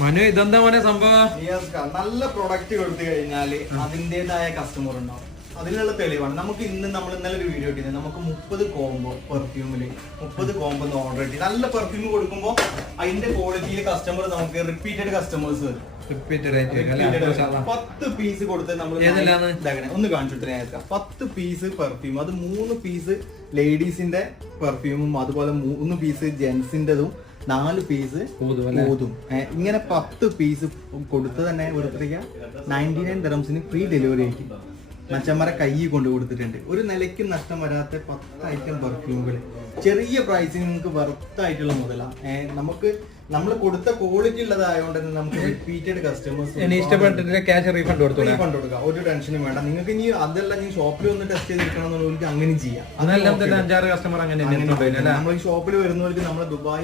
മനു ഇതെന്താ മോനെ സംഭവം? നല്ല പ്രൊഡക്റ്റ് കൊടുത്തു കഴിഞ്ഞാല് അതിന്റേതായ കസ്റ്റമർ ഉണ്ടാവും. അതിനുള്ള തെളിവാണ്. നമുക്ക് നമ്മൾ ഇന്നലെ ഒരു വീഡിയോ ഇട്ടിരുന്നത്. നമുക്ക് 30 കോംബോ പെർഫ്യൂമില് 30 കോംബോ ഓർഡർ ഇട്ടി. നല്ല പെർഫ്യൂം കൊടുക്കുമ്പോൾ അതിന്റെ ക്വാളിറ്റിയിൽ കസ്റ്റമർ നമുക്ക് റിപ്പീറ്റഡ് കസ്റ്റമേഴ്സ് വരും. 10 പീസ് കൊടുത്ത് നമ്മൾ ഒന്ന് കാണിച്ചിട്ട് 10 പീസ് പെർഫ്യൂം, അത് 3 പീസ് ലേഡീസിന്റെ പെർഫ്യൂമും അതുപോലെ 3 പീസ് ജെന്റ്സിന്റെതും 4 പീസ് ഊതും. ഇങ്ങനെ 10 പീസ് കൊടുത്ത് തന്നെ വെറുതെ 99 ദിർഹംസിന് ഫ്രീ ഡെലിവറി ആയിട്ട് മച്ചന്മാരെ കൈ കൊണ്ട് കൊടുത്തിട്ടുണ്ട്. ഒരു നിലയ്ക്കും നഷ്ടം വരാത്ത 10 ഐറ്റം പെർഫ്യൂമുകൾ ചെറിയ പ്രൈസിന് നിങ്ങൾക്ക് വെറുത്തായിട്ടുള്ള മുതലാണ്. നമ്മൾ കൊടുത്ത ക്വാളിറ്റി ഉള്ളതായതുകൊണ്ട് തന്നെ നമുക്ക് റിപ്പീറ്റഡ് കസ്റ്റമേഴ്സ് ഇഷ്ടപ്പെട്ടിട്ട് ക്യാഷ് റീഫണ്ട് കൊടുക്കുക. ഒരു ടെൻഷനും വേണ്ട. നിങ്ങൾക്ക് ഇനി അതെല്ലാം നീ ഷോപ്പിൽ വന്ന് ടെസ്റ്റ് ചെയ്തെടുക്കണം എന്നുള്ളവർക്ക് അങ്ങനെ ചെയ്യാം. അതെല്ലാം 5-6 കസ്റ്റമർ അങ്ങനെ നമ്മൾ ഈ ഷോപ്പിൽ വരുന്നവർക്ക് നമ്മൾ ദുബായ്